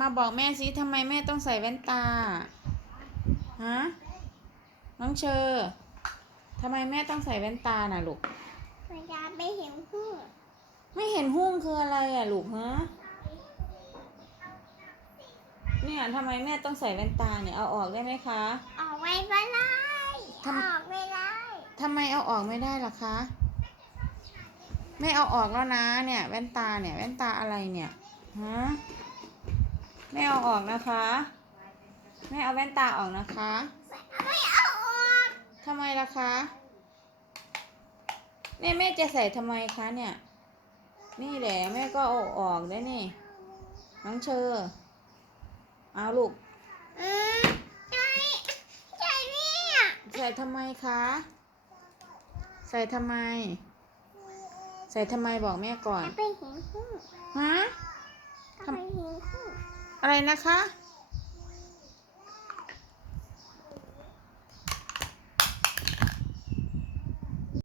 มาบอกแม่สิทำไมแม่ต้องใส่แว่นตา ฮะ น้องเชอร์ทำไมแม่ต้องใส่แว่นตาน่ะลูกเวลาไม่เห็นผู้ไม่เห็นหุ้งคืออะไรอะลูกฮะ เนี่ยทำไมแม่ต้องใส่แว่นตาเนี่ยเอาออกได้ไหมคะ ออกไว้ไม่ได้ทำออกไม่ได้ทำไมเอาออกไม่ได้ล่ะคะ แม่เอาออกแล้วนะเนี่ย แว่นตาเนี่ย แว่นตาอะไรเนี่ย ฮะ แม่เอาออกนะคะแม่เอาแว่นตาออกนะคะ ไม่เอาออกทำไมล่ะคะเนี่ยแม่จะใส่ทำไมคะเนี่ย นี่แหละแม่ก็เอาออกได้นี่น้องเชอร์เอาลูกอืมใช่ใช่เนี่ยใส่ทำไมคะ ใส่ทำไม ใส่ทำไมบอกแม่ก่อน จะไปเห็นผู้ฮะจะไปเห็นผู้ อะไรนะคะ